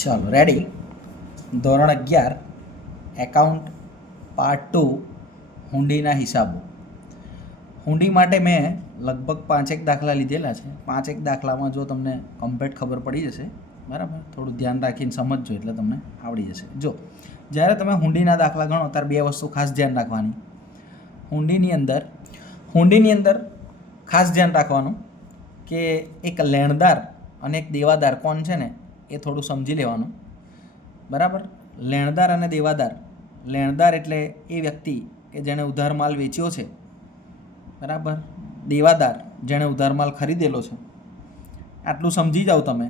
ચાલો રેડી. ધોરણ 11 account part 2 હુંડીના હિસાબો. હુંડી માટે મેં લગભગ 5 દાખલા લીધેલા છે. 5 દાખલામાં જો તમને કમ્પ્લીટ ખબર પડી જશે, બરાબર, થોડું ધ્યાન રાખીને સમજજો એટલે તમને આવડી જશે. જો જ્યારે તમે હુંડીના દાખલા ગણો ત્યારે 2 વસ્તુ ખાસ ધ્યાન રાખવાની. હુંડીની અંદર ખાસ ધ્યાન રાખવાનું કે એક લેણદાર અને એક દેવાદાર કોણ છે ને એ થોડું સમજી લેવાનું, બરાબર. લેણદાર અને દેવાદાર. લેણદાર એટલે એ વ્યક્તિ કે જેણે ઉધાર માલ વેચ્યો છે, બરાબર. દેવાદાર જેણે ઉધાર માલ ખરીદેલો છે. આટલું સમજી જાઓ તમે.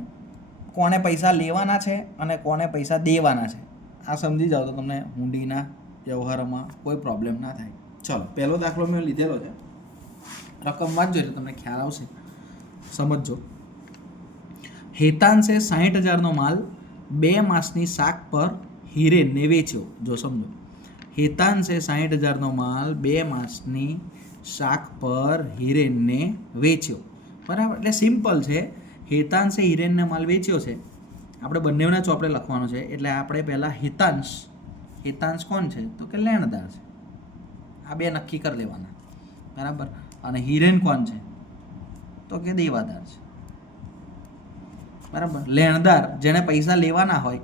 કોને પૈસા લેવાના છે અને કોને પૈસા દેવાના છે આ સમજી જાઓ તો તમને હુંડીના વ્યવહારમાં કોઈ પ્રોબ્લેમ ના થાય. ચલો, પહેલો દાખલો મેં લીધેલો છે. રકમ વાંચજો એટલે તમને ખ્યાલ આવશે, સમજજો. હેતાંશે 60,000નો માલ 2 માસની શાક પર હિરેનને વેચ્યો. જો સમજો, હેતાંશે 60,000નો માલ 2 માસની શાક પર હિરેનને વેચ્યો, બરાબર. એટલે સિમ્પલ છે. હેતાંશે હિરેનને માલ વેચ્યો છે, આપણે બંનેના ચોપડે લખવાનું છે. એટલે આપણે પહેલાં હેતાંશ કોણ છે તો કે લેણદાર છે, આ 2 નક્કી કરી લેવાના, બરાબર. અને હિરેન કોણ છે તો કે દેવાદાર છે, બરાબર. લેણદાર જેણે પૈસા લેવાના હોય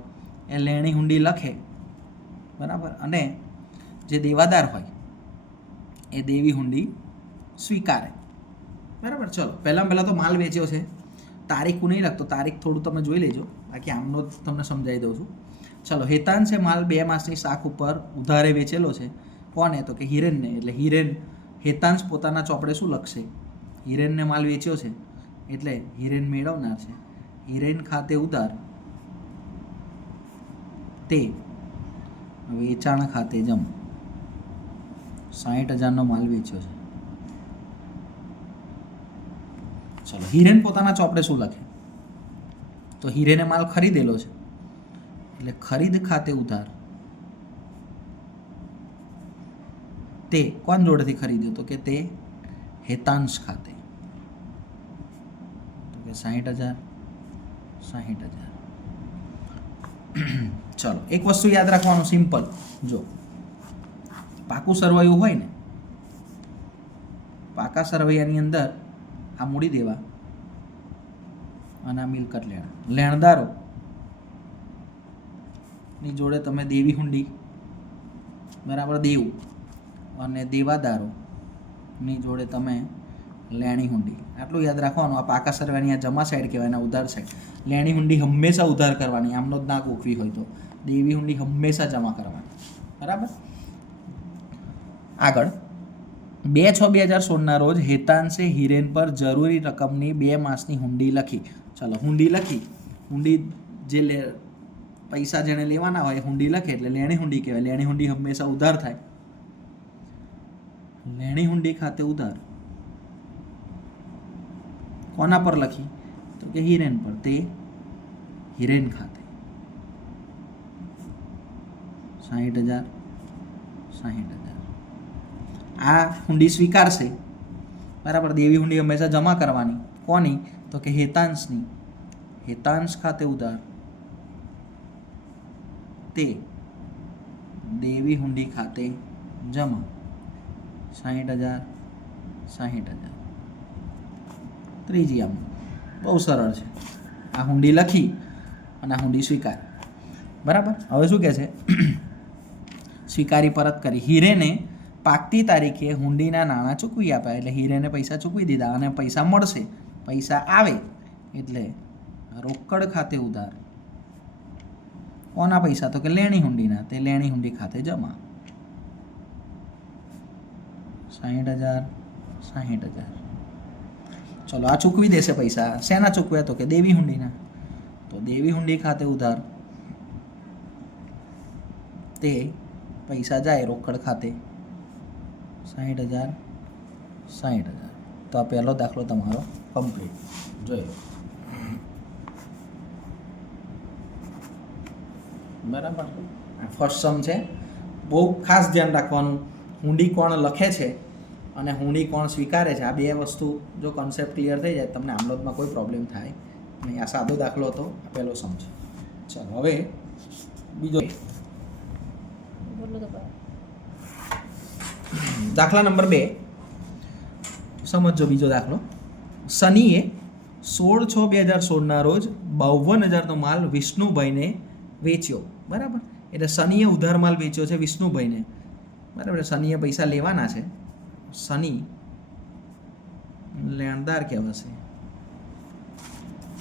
એ લેણી હુંડી લખે, બરાબર. અને જે દેવાદાર હોય એ દેવી હુંડી સ્વીકારે, બરાબર. ચલો, પહેલાં તો માલ વેચ્યો છે. તારીખ નહીં લખતો, તારીખ થોડું તમે જોઈ લેજો, બાકી આમનો જ તમને સમજાવી દઉં છું. ચલો, હેતાંશે માલ 2 માસની શાક ઉપર ઉધારે વેચેલો છે. કોને તો કે હિરેનને. એટલે હેતાંશ પોતાના ચોપડે શું લખશે? હિરેનને માલ વેચ્યો છે એટલે હિરેન મેળવનાર છે. હિરેન ખાતે ઉધાર તે વેચાણ ખાતે જમ. 60,000નો માલ વેચ્યો છે. ચલો, હિરેન પોતાના ચોપડે શું લખે તો હિરેને માલ ખરીદેલો છે એટલે ખરીદ ખાતે ઉધાર તે કોણ જોડેથી ખરીદ્યો તો કે તે હેતાંશ ખાતે, તો કે 60,000. ચલો, એક વસ્તુ યાદ રાખવાનું સિમ્પલ. જો પાકું સરવૈયું હોય ને, પાકા સરવૈયાની અંદર આ મૂડી દેવા અને આ મિલકત લેણદારો ની જોડે તમે દેવી હુંડી, બરાબર, દેવું. અને દેવાદારોની જોડે તમે લેણી હુંડી. આટલું યાદ રાખવાનું. આ પાકા સરવૈયાની આ જમા સાઈડ કહેવાય, એના ઉધાર સાઈડ. લેણી હુંડી હંમેશા ઉધાર કરવાની, આમનો જ ના ગોખવી હોય તો. દેવી હુંડી હંમેશા જમા કરવાની, બરાબર. આગળ 2/6/2016ના રોજ હેતાંશે હિરેન પર જરૂરી રકમની 2 માસની હુંડી લખી. ચાલો, હુંડી લખી. હુંડી જે પૈસા જેણે લેવાના હોય હુંડી લખે એટલે લેણી હુંડી કહેવાય. લેણી હુંડી હંમેશા ઉધાર થાય. લેણી હુંડી ખાતે ઉધાર કોના પર લખી તો કે હિરેન પર. તે હિરેન ખાતે 60,000. આ હુંડી સ્વીકારશે, બરાબર. દેવી હુંડી હંમેશા જમા કરવાની. કોની તો કે હેતાંશની. હેતાંશ ખાતે ઉધાર તે દેવી હુંડી ખાતે જમા 60,000. ત્રીજી આમ બહુ સરળ છે. આ હુંડી લખી અને આ હુંડી સ્વીકાર, બરાબર. હવે શું કહે છે? સ્વીકારી પરત કરી. હિરેને પાકતી તારીખે હુંડીના નાણાં ચૂકવી આપ્યા. એટલે હિરેને પૈસા ચૂકવી દીધા અને પૈસા મળશે. પૈસા આવે એટલે રોકડ ખાતે ઉધાર. કોના પૈસા તો કે લેણી હુંડીના. તે લેણી હુંડી ખાતે જમા 60,000. ચલો, આ ચૂકવી દેશે પૈસા. શેના ચૂકવ્યા તો કે દેવી હુંડીના. તો દેવી હુંડી ખાતે ઉધાર તે પૈસા જાય રોકડ ખાતે 60,000. તો આ પહેલો દાખલો તમારો કમ્પ્લીટ. જોઈ લો, બરાબર. આ ફર્સ્ટ સમ છે. બહુ ખાસ ધ્યાન રાખવાનું. હુંડી કોણ લખે છે અને હુંડી કોણ સ્વીકારે છે, આ 2 વસ્તુ જો કન્સેપ્ટ ક્લિયર થઈ જાય તમને આમલોદમાં કોઈ પ્રોબ્લેમ થાય નહીં. આ સાદો દાખલો હતો, આ પહેલો સમ છે. ચાલો હવે બીજો દાખલા નંબર 2 સમજો. બીજો દાખલો, સનીએ 16/6/2016 રોજ 52,000નો માલ વિષ્ણુભાઈને વેચ્યો. બરાબર, એટલે સનીએ ઉધાર માલ વેચ્યો છે વિષ્ણુભાઈને. બરાબર, સનીએ પૈસા લેવાના છે. સની લેણદાર કહેવાશે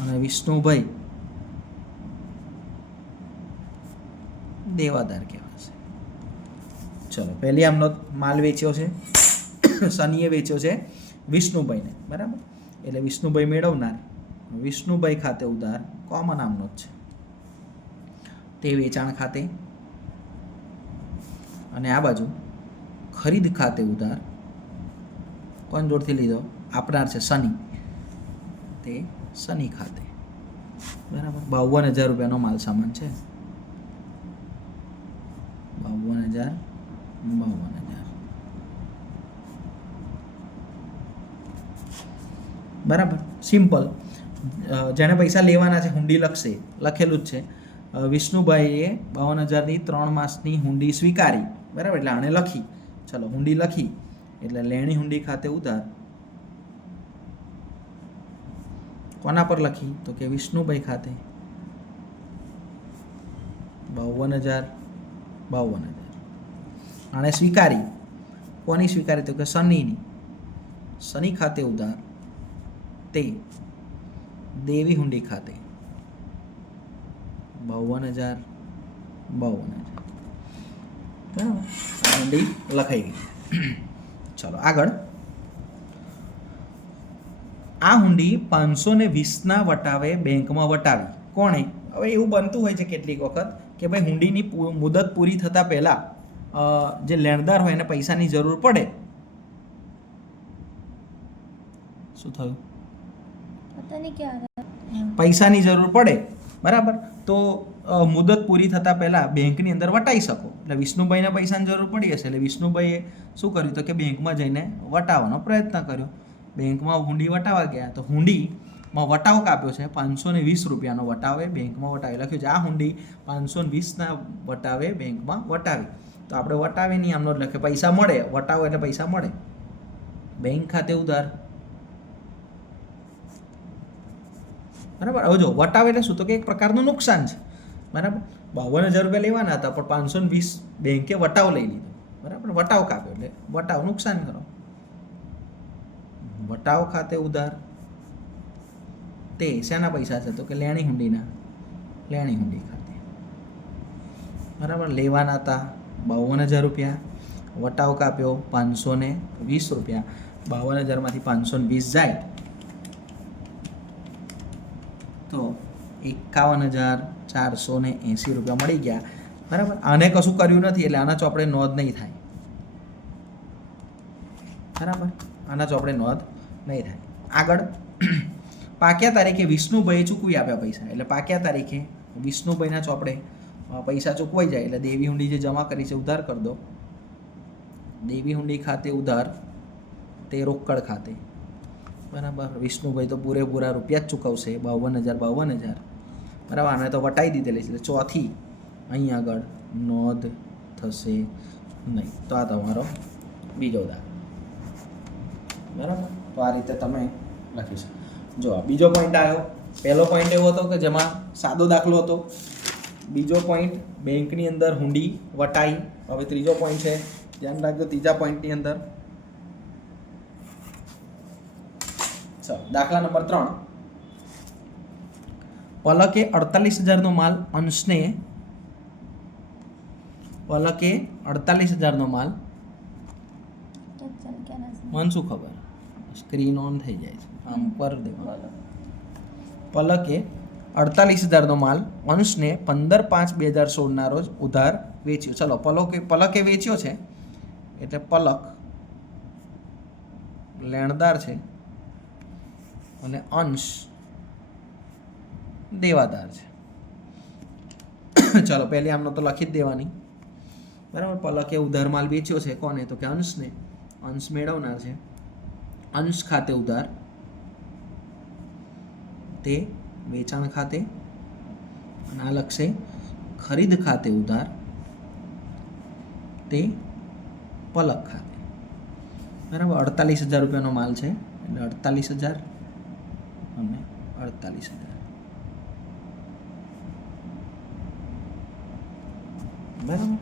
અને વિષ્ણુભાઈ દેવાદાર કહેવાશે. ચલો, પહેલી આમનો માલ વેચ્યો છે, સનીએ વેચ્યો છે વિષ્ણુભાઈને. બરાબર, એટલે વિષ્ણુભાઈ મેળવનાર, વિષ્ણુભાઈ ખાતે ઉધાર કોમન આમનો જ છે, તે વેચાણ ખાતે. અને આ બાજુ ખરીદ ખાતે ઉધાર કોણ જોડથી લીધો? આપનાર છે સની, તે સની ખાતે. બરાબર, 52,000 રૂપિયાનો માલ સામાન છે. 52,000. બરાબર, સિમ્પલ. જેણે પૈસા લેવાના છે હુંડી લખશે, લખેલું જ છે. વિષ્ણુભાઈએ 52,000ની 3 માસની હુંડી સ્વીકારી. બરાબર, એટલે આણે લખી. ચલો, હુંડી લખી એટલે લેણી હુંડી ખાતે ઉધાર કોના પર લખી? તો કે વિષ્ણુભાઈ ખાતે. 52,000. આણે સ્વીકારી. કોની સ્વીકારી? તો કે સનીની. સની ખાતે ઉધાર, તે દેવી હુંડી ખાતે. 52,000. બરાબર, હુંડી લખાઈ ગઈ. ચલો આગળ. આ હુંડી 520ના વટાવે બેંકમાં વટાવી. કોણે? હવે એવું બનતું હોય છે કેટલીક વખત કે ભાઈ હુંડીની મુદત પૂરી થતાં પહેલાં જે લેણદાર હોય એને પૈસાની જરૂર પડે. શું થયું? પૈસાની જરૂર પડે. બરાબર, તો મુદત પૂરી થતાં પહેલાં બેંકની અંદર વટાઈ શકો. એટલે વિષ્ણુભાઈને પૈસાની જરૂર પડી હશે, એટલે વિષ્ણુભાઈએ શું કર્યું? તો કે બેંકમાં જઈને વટાવવાનો પ્રયત્ન કર્યો. બેંકમાં હુંડી વટાવવા ગયા તો હુંડીમાં વટાવ કાપ્યો છે 520 રૂપિયાનો વટાવે બેંકમાં વટાવે લખ્યું છે. આ હુંડી 520ના વટાવે બેંકમાં વટાવી. તો આપણે વટાવે નહીં આમનો જ લખે, પૈસા મળે. વટાવો એટલે પૈસા મળે. બેંક ખાતે ઉધાર. બરાબર, હવે જો વટાવ એટલે શું? તો કે એક પ્રકારનું નુકસાન છે. બરાબર, 52,000 રૂપિયા લેવાના હતા પણ 520 બેંકે વટાવ લઈ લીધો. બરાબર, વટાવ કાપ્યો એટલે વટાવ નુકસાન કરો. વટાવ ખાતે ઉધાર, તે શેના પૈસા છે? તો કે લેણી હુંડીના. લેણી હુંડી ખાતે. બરાબર, લેવાના હતા 52,000 રૂપિયા, વટાવ કાપ્યો 520 રૂપિયા. 52,000માંથી 520 જાય તો 51,480 રૂપિયા મળી ગયા. બરાબર, આને કશું કર્યું નથી એટલે આના ચોપડે નોંધ નહીં થાય. બરાબર, આના ચોપડે નોંધ નહીં થાય. આગળ, પાક્યા તારીખે વિષ્ણુભાઈએ ચૂકવી આપ્યા પૈસા. એટલે પાક્યા તારીખે વિષ્ણુભાઈના ચોપડે પૈસા ચૂકવાઈ જાય એટલે દેવી હુંડી જે જમા કરી છે ઉધાર કરી દો. દેવી હુંડી ખાતે ઉધાર, તે રોકડ ખાતે. બરાબર, વિષ્ણુભાઈ તો પૂરેપૂરા રૂપિયા જ ચૂકવશે. 52,000. બરાબર, આને તો વટાઈ દીધેલી છે એટલે ચોથી અહીં આગળ નોંધ થશે નહીં. તો આ તમારો બીજો દાખલો. બરાબર, તો આ રીતે તમે લખી શકો. જો આ બીજો પોઈન્ટ આવ્યો. પહેલો પોઈન્ટ એવો હતો કે જેમાં સાદો દાખલો હતો. બીજો પોઈન્ટ બેંકની અંદર હુંડી વટાઈ. હવે ત્રીજો પોઈન્ટ છે, ધ્યાન રાખજો ત્રીજા પોઈન્ટની અંદર. ચાલો, દાખલા નંબર 3. પલકે 48,000નો માલ અંશને. પલકે 48,000નો માલ. મને શું ખબર, સ્ક્રીન ઓન થઈ જાય છે, આમ પર દેવાનું. પલકે 48,000નો માલ અંશને 15/5/2016ના રોજ ઉધાર વેચ્યો. ચલો, પલકે વેચ્યો છે એટલે પલક લેણદાર છે અને અંશ દેવાદાર છે. ચલો, પહેલી આમનો તો લખી જ દેવાની. બરાબર, પલકે ઉધાર માલ વેચ્યો છે કોને? તો કે અંશને. અંશ મેળવનાર છે. અંશ ખાતે ઉધાર, તે વેચાણ ખાતે. આ લખશે ખરીદ ખાતે ઉધાર, તે પલક ખાતે. બરાબર, 48,000 રૂપિયાનો માલ છે એટલે 48,000 અને 48,000. બરાબર.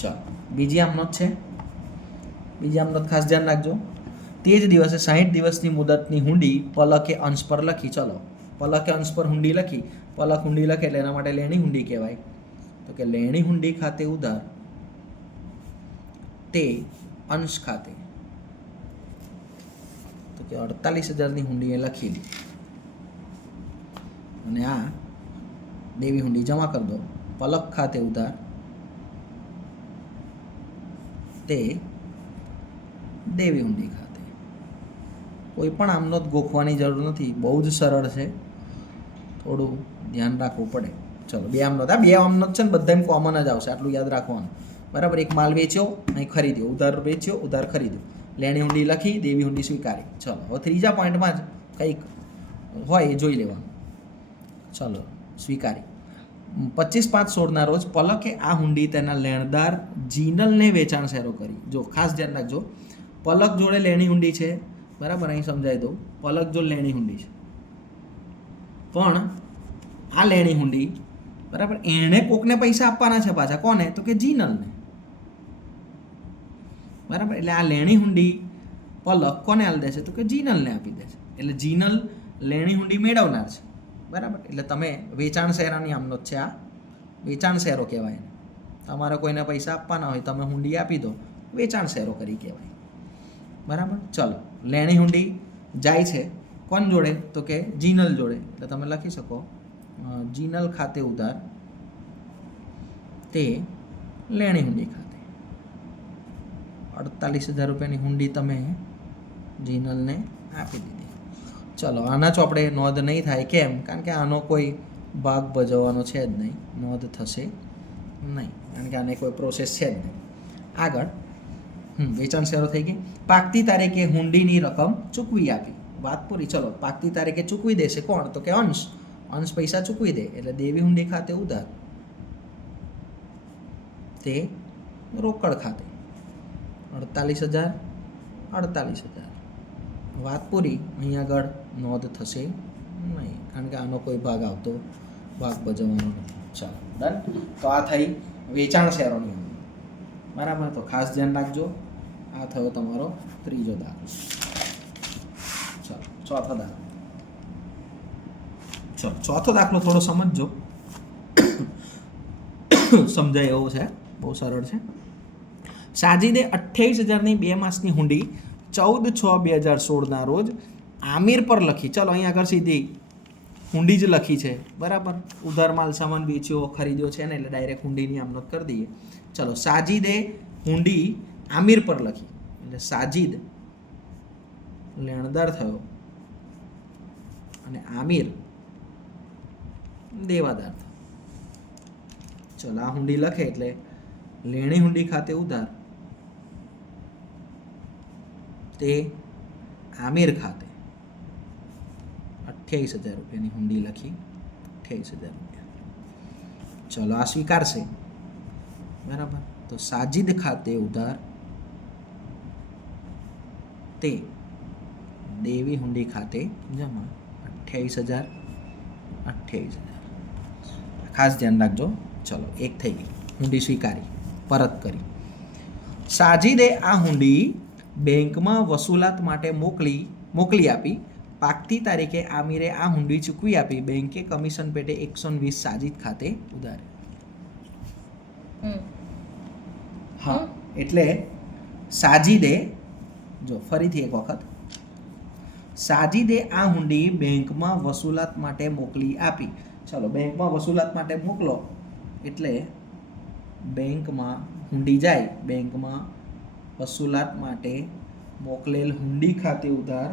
ચાલો, બીજી આમનોંધ છે. બીજી આમનોંધ ખાસ ધ્યાન રાખજો. તે જ દિવસે 60 દિવસની મુદતની હુંડી પલકે અંશ પર લખી. ચલો, પલકે અંશ પર હુંડી લખી. પલક હુંડી લખે એટલે એના માટે લેણી હુંડી કહેવાય. તો કે લેણી હુંડી ખાતે ઉધાર, તે અંશ ખાતે. તો કે 48,000ની હુંડી એ લખી અને આ દેવી હુંડી જમા કરી દો. પલક ખાતે ઉધાર, તે દેવી હુંડી ખાતે. કોઈ પણ આમનોંધ ગોખવાની જરૂર નથી, બહુ જ સરળ છે, થોડું ધ્યાન રાખવું પડે. ચલો, બે આમનોંધ. આ બે આમનોંધ છે ને બધામાં કોમન જ આવશે, આટલું યાદ રાખવાનું. બરાબર, એક માલ વેચ્યો, અહીં ખરીદ્યો, ઉધાર વેચ્યો, ઉધાર ખરીદ્યો, લેણી હુંડી લખી, દેવી હુંડી સ્વીકારી. ચલો, હવે ત્રીજા પોઈન્ટમાં જ કંઈક હોય એ જોઈ લેવાનું. ચલો, સ્વીકારી. 25/5/16ના રોજ પલકે આ હુંડી તેના લેણદાર જીનલને વેચાણ શેરો કરી. જો ખાસ ધ્યાન રાખજો, પલક જોડે લેણી હુંડી છે. બરાબર, અહીં સમજાવી દઉં. પલક જોડે લેણી હુંડી છે, પણ આ લેણી હુંડી, બરાબર, એણે કોકને પૈસા આપવાના છે પાછા. કોને? તો કે જીનલને. બરાબર, એટલે આ લેણી હુંડી પલક કોને આપી દેશે? તો કે જીનલને આપી દેશે. એટલે જીનલ લેણી હુંડી મેળવનાર છે. બરાબર, એટલે તમે વેચાણ શેરાની આમનોંધ છે. આ વેચાણ શેરો કહેવાય. તમારે કોઈને પૈસા આપવાના હોય, તમે હુંડી આપી દો, વેચાણ શેરો કરી કહેવાય. બરાબર. ચલો, લેણી હુંડી જાય છે કોણ જોડે? તો કે જીનલ જોડે. એટલે તમે લખી શકો જીનલ ખાતે ઉધાર, તે લેણી હુંડી ખાતે. 48,000 રૂપિયાની હુંડી તમે જીનલને આપી દીધી. ચલો, આના ચોપડે નોંધ નહીં થાય. કેમ? કારણ કે આનો કોઈ ભાગ ભજવવાનો છે જ નહીં, નોંધ થશે નહીં, કારણ કે આને કોઈ પ્રોસેસ છે જ નહીં. આગળ વેચાણ શેરો થઈ ગઈ. પાકતી તારીખે હુંડીની રકમ ચૂકવી આપી. વાત પૂરી. ચલો, પાકતી તારીખે ચૂકવી દેશે કોણ? તો કે અંશ. અંશ પૈસા ચૂકવી દે એટલે દેવી હુંડી ખાતે ઉધાર, તે રોકડ ખાતે. 48,000 48,000. વાત પૂરી. અહીં આગળ નોંધ થશે નહીં, કારણ કે આનો કોઈ ભાગ આવતો ભાગ ભજવવાનો નથી. ચાલો, ડન. તો આ થઈ વેચાણ શેરોની અંદર. બરાબર, તો ખાસ ધ્યાન રાખજો. આ થયો તમારો ત્રીજો દાખલો. ચાલો, ચોથો દાખલો. ચલો, ચોથો દાખલો થોડો સમજજો, સમજાય એવો છે, બહુ સરળ છે. સાજીદે 28,000ની 2 માસની હુંડી 14/6/2016ના રોજ આમિર પર લખી. ચલો, અહીં આગળ સીધી હુંડી જ લખી છે. બરાબર, ઉધાર માલ સામાન વેચ્યો, ખરીદ્યો છે ને, એટલે ડાયરેક્ટ હુંડીની આમનોંધ કરી દઈએ. ચલો, સાજીદે હુંડી આમિર પર લખી, એટલે સાજીદ લેણદાર થયો અને આમિર દેવાદાર થયો. ચલો, આ હુંડી લખે એટલે લેણી હુંડી ખાતે ઉધાર, તે આમિર ખાતે. 28,000 રૂપિયાની હુંડી લખી, 28,000 રૂપિયા. ચલો, આ સ્વીકારશે. બરાબર, તો સાજીદ ખાતે ઉધાર, તે દેવી હુંડી ખાતે જમા. 28,000 28,000. ખાસ ધ્યાન રાખજો. ચલો, એક થઈ ગઈ. હુંડી સ્વીકારી, પરત કરી. સાજીદે આ હુંડી બેંકમાં વસૂલાત માટે મોકલી આપી. પાકતી તારીખે આમિરે આ હુંડી ચૂકવી આપી. બેંકે કમિશન પેટે 120 સાજીદ ખાતે ઉધાર. હા, એટલે સાજીદે, જો ફરીથી એક વખત, સાજીદે આ હુંડી બેંકમાં વસૂલાત માટે મોકલી આપી. ચલો, બેંકમાં વસૂલાત માટે મોકલો એટલે બેંકમાં હુંડી જાય, બેંકમાં વસૂલાત માટે મોકલેલ હુંડી ખાતે ઉધાર,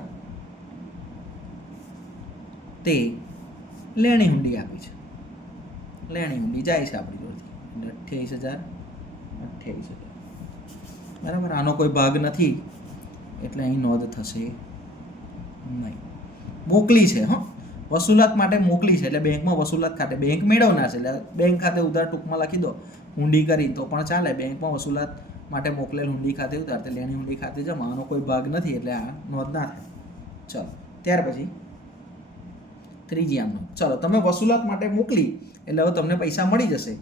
તે લેણી હુંડી આપી છે. લેણી હુંડી જાય છે આપણી જોડેથી, 28,000. બરાબર, આનો કોઈ ભાગ નથી એટલે અહીં નોંધ થશે નહીં. મોકલી છે. હા, વસૂલાત માટે મોકલી છે એટલે બેંકમાં વસૂલાત ખાતે, બેંક મેળવનાર છે એટલે બેંક ખાતે ઉધાર ટૂંકમાં લખી દો. હુંડી કરી તો પણ ચાલે, બેંકમાં વસૂલાત માટે મોકલેલ હુંડી ખાતે ઉધાર, તે લેણી હુંડી ખાતે જમા, આનો કોઈ ભાગ નથી એટલે આ નોંધ ના થાય. ચલો ત્યાર પછી ત્રીજી આમ નોંધ. ચલો તમે વસૂલાત માટે મોકલી એટલે હવે તમને પૈસા મળી જશે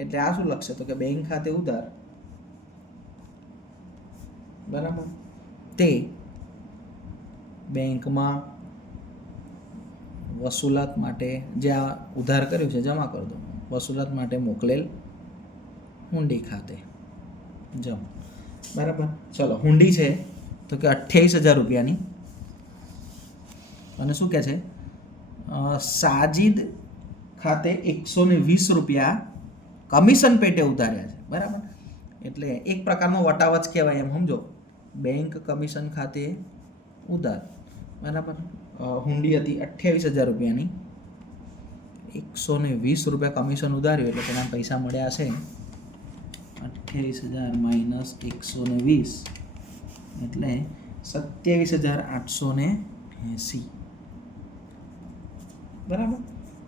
એટલે આ શું લખશે તો કે બેંક ખાતે ઉધાર, બરાબર, તે બેંકમાં વસૂલાત માટે જે આ ઉધાર કર્યું છે જમા કરી દો, વસૂલાત માટે મોકલેલ હુંડી ખાતે જમા, બરાબર. ચલો હુંડી છે તો કે 28,000 રૂપિયાની, અને શું કહે છે સાજિદ ખાતે 120 રૂપિયા કમિશન પેટે ઉધાર્યા છે, બરાબર. એટલે એક પ્રકારનો વટાવચ કહેવાય એમ સમજો, બેંક કમિશન ખાતે ઉધાર, બરાબર. હુંડી હતી 28,000 રૂપિયાની, 120 રૂપિયા કમિશન ઉધાર્યું એટલે તેના પૈસા મળ્યા છે 28,000 માઇનસ 120 એટલે 27,880, બરાબર.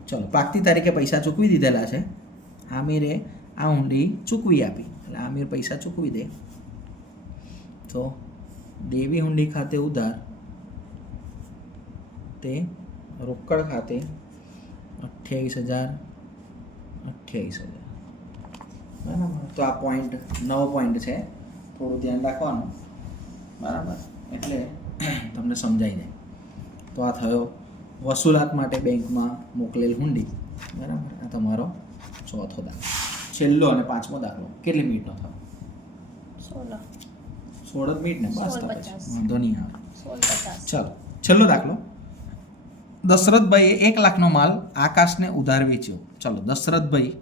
ચલો પાકતી તારીખે પૈસા ચૂકવી દીધેલા છે. આમિરે આ હુંડી ચૂકવી આપી એટલે આમિર પૈસા ચૂકવી દે તો દેવી હુંડી ખાતે ઉધાર, તે રોકડ ખાતે 28,000, બરાબર. તો આ પોઈન્ટ 9 પોઈન્ટ છે, થોડું ધ્યાન રાખવાનું, બરાબર, એટલે તમને સમજાઈ જાય. તો આ થયો વસૂલાત માટે બેંકમાં મોકલેલ હુંડી, બરાબર. આ તમારો ચોથો દાખલો. છેલ્લો અને પાંચમો દાખલો કેટલી મિનિટનો થયો? 16 મિનિટ ને, બસ વાંધો નહીં આવે. ચાલો છેલ્લો દાખલો. દશરથભાઈએ 1 લાખનો માલ આકાશને ઉધાર વેચ્યો. ચલો દશરથભાઈ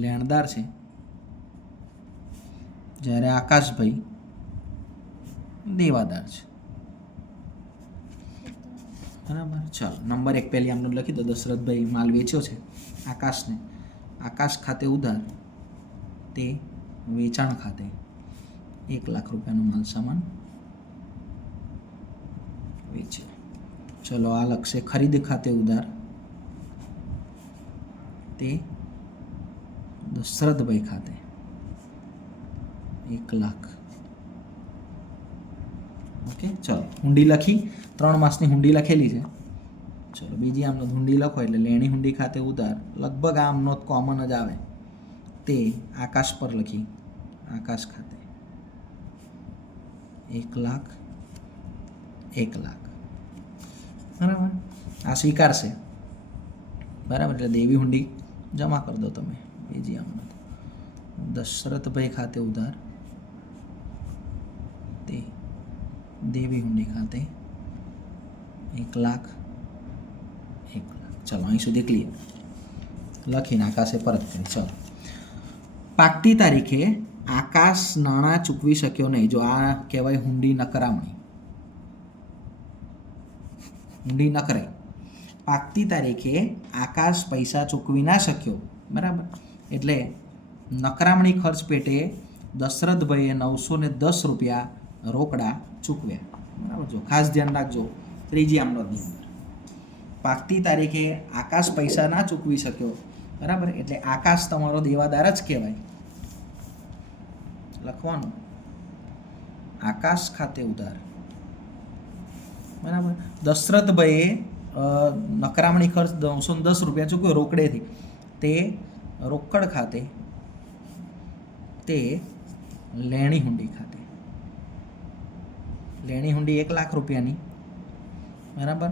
લેણદાર છે જ્યારે આકાશભાઈ દેવાદાર છે, બરાબર. ચાલો નંબર 1 પહેલી આમને લખી દો. દશરથભાઈ માલ વેચ્યો છે આકાશને, આકાશ ખાતે ઉધાર, તે વેચાણ ખાતે 1 લાખ રૂપિયાનો માલ સામાન વેચ્યો. ચલો આ લખશે ખરીદ ખાતે ઉધાર, તે દશરથભાઈ ખાતે 1 લાખ. ઓકે. ચલો હુંડી લખી, 3 માસની હુંડી લખેલી છે. ચલો બીજી આમનો હુંડી લખો એટલે લેણી હુંડી ખાતે ઉધાર, લગભગ આમનો કોમન જ આવે, તે આકાશ પર લખી, આકાશ ખાતે 1 લાખ, 1 લાખ, બરાબર. આ સ્વીકારશે, બરાબર. એટલે દેવી હુંડી જમા કરી દો તમે. બીજી આમ દશરથભાઈ ખાતે ઉધાર, તે દેવી હુંડી ખાતે 1 લાખ, 1 લાખ. ચલો અહીં સુધી ક્લિયર. લખીને આકાશે પરત કરી. ચલો પાકતી તારીખે આકાશ નાણાં ચૂકવી શક્યો નહીં. જો આ કહેવાય હુંડી નકરામણી, હુંડી નકરાઈ. પાકતી તારીખે આકાશ પૈસા ચૂકવી ના શક્યો, બરાબર. એટલે નકરામણી ખર્ચ પેટે દશરથભાઈએ 910 રૂપિયા રોકડા ચૂકવ્યા, બરાબર. જો ખાસ ધ્યાન રાખજો, ત્રીજી આમનો ધ્યાન. પાકતી તારીખે આકાશ પૈસા ના ચૂકવી શક્યો, બરાબર. એટલે આકાશ તમારો દેવાદાર જ કહેવાય. લખવાનું આકાશ ખાતે ઉધાર, બરાબર. દશરથભાઈએ નકરામણી ખર્ચ 910 રૂપિયા ચૂકવ્યો રોકડેથી, તે રોકડ ખાતે, તે લેણી હુંડી ખાતે, લેણી હુંડી 1 લાખ રૂપિયાની, બરાબર.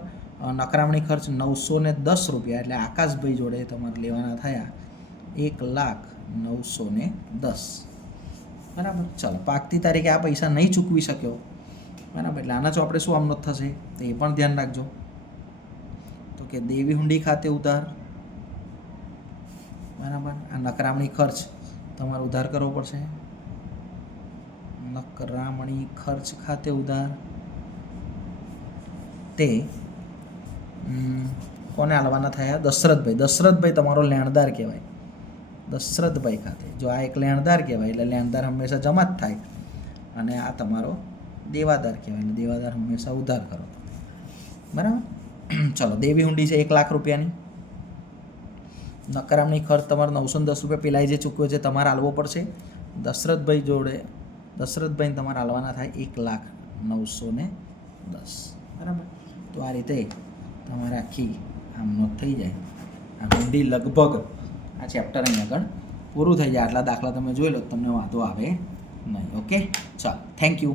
નકરામણી ખર્ચ 910 રૂપિયા એટલે આકાશભાઈ જોડે તમારે લેવાના થયા 1,910,000, બરાબર. ચાલો પાકતી તારીખે આ પૈસા નહીં ચૂકવી શક્યો, બરાબર. એટલે આના ચોપડે શું આમનો થશે તો એ પણ ધ્યાન રાખજો. તો કે દેવી હુંડી ખાતે ઉધાર, બરાબર. આ નકરામણી ખર્ચ તમારે ઉધાર કરવો પડશે, નકરામણી ખર્ચ ખાતે ઉધાર, તે કોને આલવાના થયા? દશરથભાઈ. દશરથભાઈ તમારો લેણદાર કહેવાય, દશરથભાઈ ખાતે. જો આ એક લેણદાર કહેવાય એટલે લેણદાર હંમેશા જમા જ થાય, અને આ તમારો દેવાદાર કહેવાય એટલે દેવાદાર હંમેશા ઉધાર કરો, બરાબર. ચલો દેવી હુંડી છે 1 લાખ રૂપિયાની. નકારામણી ખર્ચ તમારે 910 રૂપિયા પેલાએ જે ચૂકવ્યો છે તમારે આલવો પડશે. દશરથભાઈને તમારે આલવાના થાય 1,09,10. બરાબર. તો આ રીતે તમારે આખી આમનો થઈ જાય. આ હુંડી લગભગ આ ચેપ્ટર અહીં આગળ પૂરું થઈ જાય. આટલા દાખલા તમે જોઈ લો તમને વાંધો આવે નહીં. ઓકે ચાલો, થેન્ક યુ.